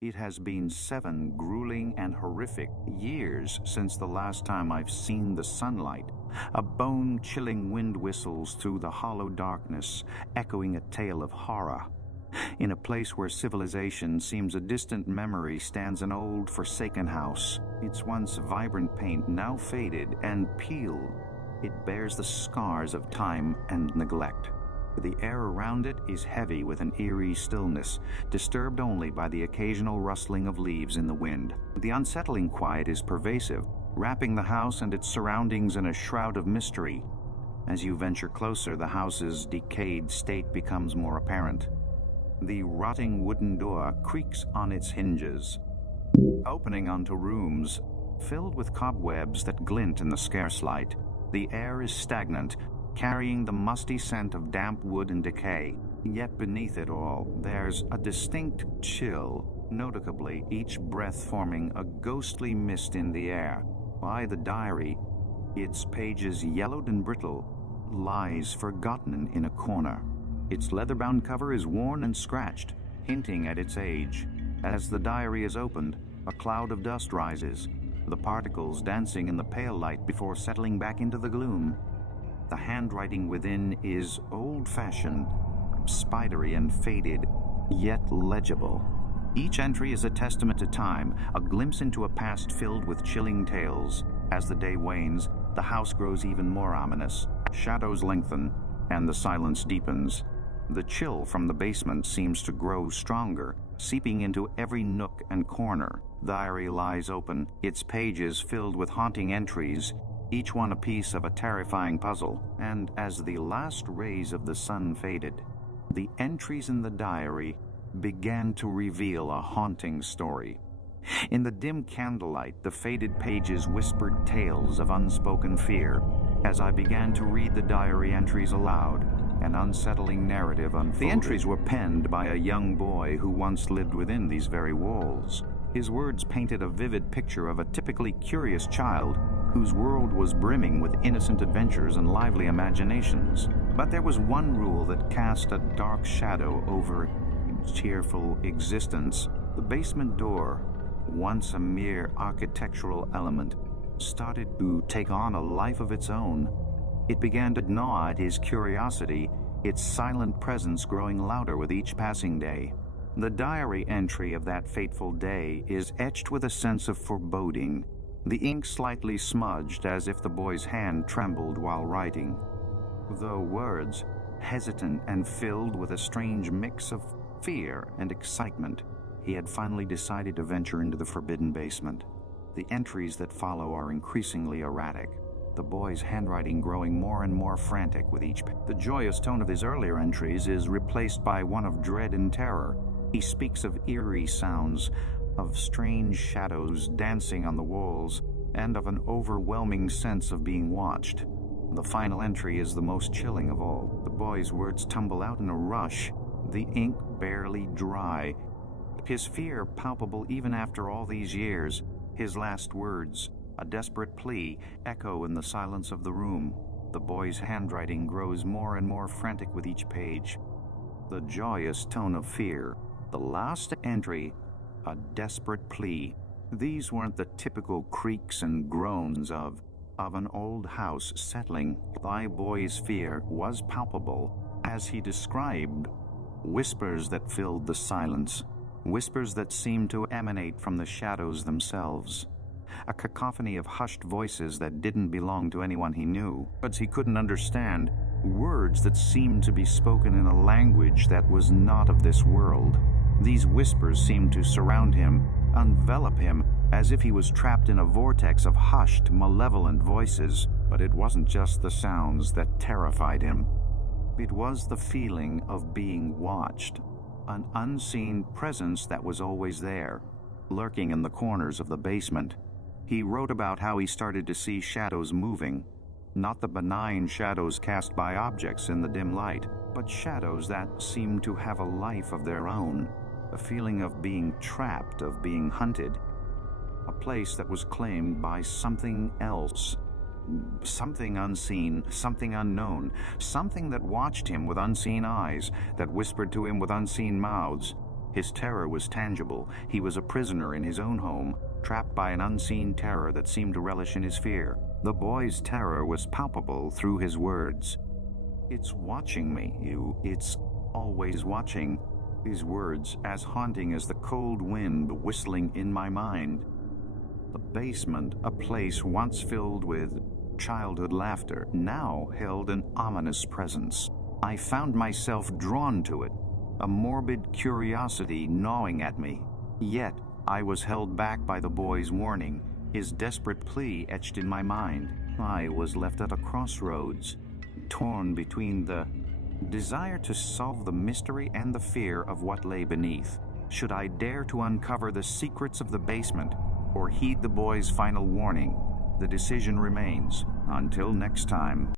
It has been 7 grueling and horrific years since the last time I've seen the sunlight. A bone-chilling wind whistles through the hollow darkness, echoing a tale of horror. In a place where civilization seems a distant memory stands an old, forsaken house. Its once vibrant paint now faded and peeled. It bears the scars of time and neglect. The air around it is heavy with an eerie stillness, disturbed only by the occasional rustling of leaves in the wind. The unsettling quiet is pervasive, wrapping the house and its surroundings in a shroud of mystery. As you venture closer, the house's decayed state becomes more apparent. The rotting wooden door creaks on its hinges, opening onto rooms filled with cobwebs that glint in the scarce light. The air is stagnant, carrying the musty scent of damp wood and decay. Yet beneath it all, there's a distinct chill, noticeably each breath forming a ghostly mist in the air. By the diary, its pages yellowed and brittle, lies forgotten in a corner. Its leather-bound cover is worn and scratched, hinting at its age. As the diary is opened, a cloud of dust rises, the particles dancing in the pale light before settling back into the gloom. The handwriting within is old-fashioned, spidery and faded, yet legible. Each entry is a testament to time, a glimpse into a past filled with chilling tales. As the day wanes, the house grows even more ominous. Shadows lengthen, and the silence deepens. The chill from the basement seems to grow stronger, seeping into every nook and corner. The diary lies open, its pages filled with haunting entries, each one a piece of a terrifying puzzle. And as the last rays of the sun faded, the entries in the diary began to reveal a haunting story. In the dim candlelight, the faded pages whispered tales of unspoken fear. As I began to read the diary entries aloud, an unsettling narrative unfolded. The entries were penned by a young boy who once lived within these very walls. His words painted a vivid picture of a typically curious child whose world was brimming with innocent adventures and lively imaginations. But there was one rule that cast a dark shadow over his cheerful existence. The basement door, once a mere architectural element, started to take on a life of its own. It began to gnaw at his curiosity, its silent presence growing louder with each passing day. The diary entry of that fateful day is etched with a sense of foreboding, the ink slightly smudged as if the boy's hand trembled while writing. The words, hesitant and filled with a strange mix of fear and excitement, he had finally decided to venture into the forbidden basement. The entries that follow are increasingly erratic, the boy's handwriting growing more and more frantic with each. The joyous tone of his earlier entries is replaced by one of dread and terror. He speaks of eerie sounds, of strange shadows dancing on the walls, and of an overwhelming sense of being watched. The final entry is the most chilling of all. The boy's words tumble out in a rush, the ink barely dry. His fear palpable even after all these years. His last words, a desperate plea, echo in the silence of the room. The boy's handwriting grows more and more frantic with each page. The joyous tone of fear. The last entry, a desperate plea. These weren't the typical creaks and groans of an old house settling. Thy boy's fear was palpable, as he described. Whispers that filled the silence. Whispers that seemed to emanate from the shadows themselves. A cacophony of hushed voices that didn't belong to anyone he knew. Words he couldn't understand. Words that seemed to be spoken in a language that was not of this world. These whispers seemed to surround him, envelop him, as if he was trapped in a vortex of hushed, malevolent voices. But it wasn't just the sounds that terrified him. It was the feeling of being watched. An unseen presence that was always there, lurking in the corners of the basement. He wrote about how he started to see shadows moving, not the benign shadows cast by objects in the dim light, but shadows that seemed to have a life of their own, a feeling of being trapped, of being hunted, a place that was claimed by something else. Something unseen, something unknown, something that watched him with unseen eyes, that whispered to him with unseen mouths. His terror was tangible. He was a prisoner in his own home, trapped by an unseen terror that seemed to relish in his fear. The boy's terror was palpable through his words. "It's watching me, it's always watching." These words, as haunting as the cold wind whistling in my mind. The basement, a place once filled with childhood laughter, now held an ominous presence. I found myself drawn to it, a morbid curiosity gnawing at me. Yet I was held back by the boy's warning, his desperate plea etched in my mind. I was left at a crossroads, torn between the desire to solve the mystery and the fear of what lay beneath. Should I dare to uncover the secrets of the basement, or heed the boy's final warning? The decision remains. Until next time.